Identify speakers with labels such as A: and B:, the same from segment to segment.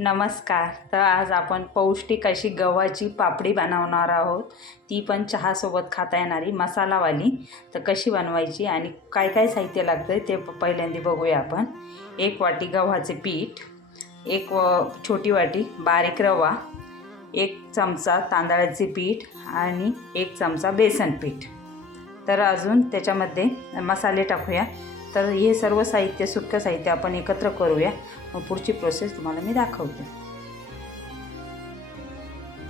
A: नमस्कार. तर आज आपण पौष्टिक अशी गव्हाची पापडी बनवणार आहोत. ती पण चहासोबत खाता येणारी मसालावाली. तर कशी बनवायची आणि काय काय साहित्य लागतं ते प- पहिल्यांदा बघूया आपण. एक वाटी गव्हाचे पीठ एक व छोटी वाटी बारीक रवा एक चमचा तांदळाचे पीठ आणि एक चमचा बेसन पीठ. तर अजून त्याच्यामध्ये मसाले टाकूया. तर हे सर्व साहित्य सुक्क साहित्य आपण एकत्र करूया. मग पुढची प्रोसेस तुम्हाला मी दाखवते.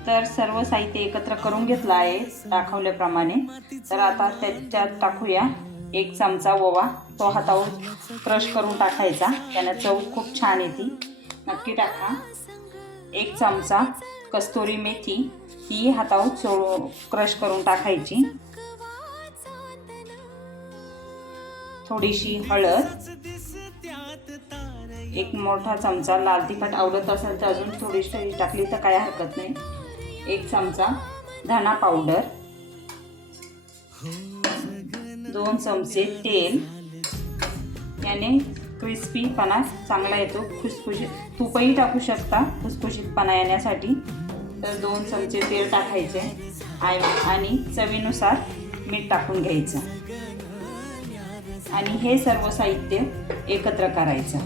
A: तर सर्व साहित्य एकत्र करून घेतलं आहे दाखवल्याप्रमाणे. तर आता त्याच्यात टाकूया. एक चमचा ओवा. तो हातावर क्रश करून टाकायचा. त्यानं चव खूप छान येते. नक्की टाका. एक चमचा कस्तुरी मेथी ही हातावर चो क्रश करून टाकायची. थोडीशी हळद एक मोठा चमचा लाल तिखट आवडत असेल तर अजून थोडीशी टाकली तर काय हरकत नाही. एक चमचा धना पावडर दोन चमचे तेल याने क्रिस्पीपणा चांगला येतो खुसखुशीत. तूपही टाकू शकता खुसखुशीतपणा येण्यासाठी. तर दोन चमचे तेल टाकायचे. आणि चवीनुसार मीठ टाकून घ्यायचं. आणि हे सर्व साहित्य एकत्र करायचं.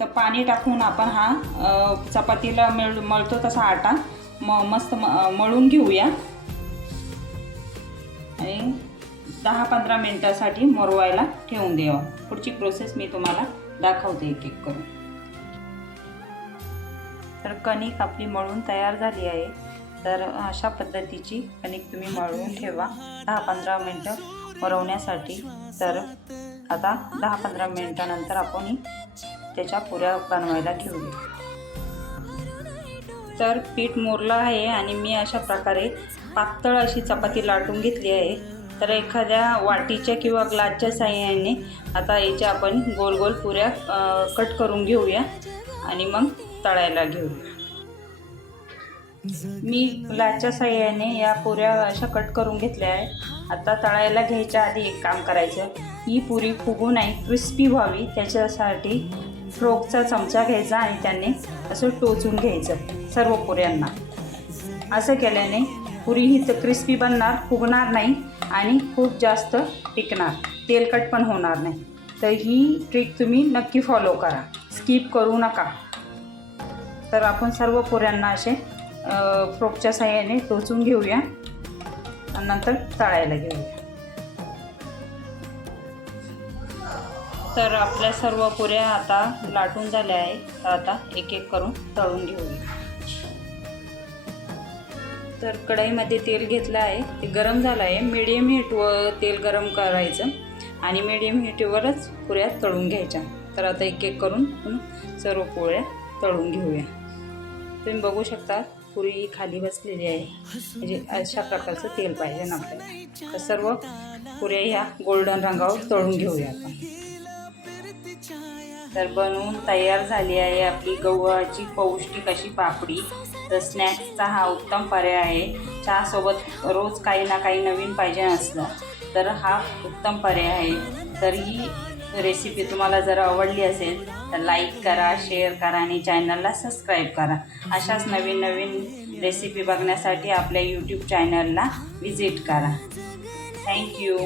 A: तर पाणी टाकून आपण हा चपातीला मिळ मळतो तसा आटा. म मस्त मळून घेऊया. आणि दहा पंधरा मिनटासाठी मोरवायला ठेवून द्यावा. पुढची प्रोसेस मी तुम्हाला दाखवते एक एक करून. तर कणिक आपली मळून तयार झाली आहे. तर अशा पद्धतीची कणिक तुम्ही मळून ठेवा. दहा पंधरा मिनटं मरवण्यासाठी तर आता दहा पंधरा मिनटानंतर आपण त्याच्या पुऱ्या बनवायला घेऊया तर पीठ मोरलं आहे आणि मी अशा प्रकारे पातळ अशी चपाती लाटून घेतली आहे. तर एखाद्या वाटीच्या किंवा ग्लासच्या साह्याने आता याच्या आपण गोल गोल पुऱ्या कट करून घेऊया आणि मग तळायला घेऊया. मी फुलाच्या सहाय्याने या पुऱ्या अशा कट करून घेतल्या आहे आता तळायला घ्यायच्या आधी एक काम करायचं. ही पुरी फुगू नाही क्रिस्पी व्हावी. त्याच्यासाठी फ्रोकचा चमचा घ्यायचा आणि त्याने असं टोचून घ्यायचं सर्व पुऱ्यांना. असं केल्याने पुरी ही तर क्रिस्पी बनणार फुगणार नाही आणि खूप जास्त टिकणार. तेलकट पण होणार नाही. तर ही ट्रिक तुम्ही नक्की फॉलो करा. स्किप करू नका. तर आपण सर्व पुऱ्यांना असे फ्रोकच्या साह्याने टोचून घेऊया आणि नंतर तळायला घेऊया. तर आपल्या सर्व पुऱ्या आता लाटून झाल्या आहे तर आता एक एक करून तळून घेऊया. तर कढईमध्ये तेल घेतलं आहे. ते गरम झालं आहे. मिडियम हीटवर तेल गरम करायचं आणि मिडियम हीटवरच पुऱ्या तळून घ्यायच्या. तर आता एक एक करून सर्व पोळ्या तळून घेऊया. तुम्ही बघू शकता पुरी ही खाली बसलेली आहे. म्हणजे अशा प्रकारचं तेल पाहिजे ना आपल्याला. तर सर्व पुऱ्या ह्या गोल्डन रंगावर तळून घेऊया आपण. तर बनवून तयार झाली आहे आपली गव्हाची पौष्टिक अशी पापडी. तर स्नॅक्सचा हा उत्तम पर्याय आहे. चहासोबत रोज काही ना काही नवीन पाहिजे असलं तर हा उत्तम पर्याय आहे. तर ही रेसिपी तुम्हाला जर आवडली असेल तर लाईक करा शेअर करा आणि चॅनलला सबस्क्राईब करा. अशाच नवीन नवीन रेसिपी बघण्यासाठी आपल्या यूट्यूब चॅनलला व्हिजिट करा. थँक्यू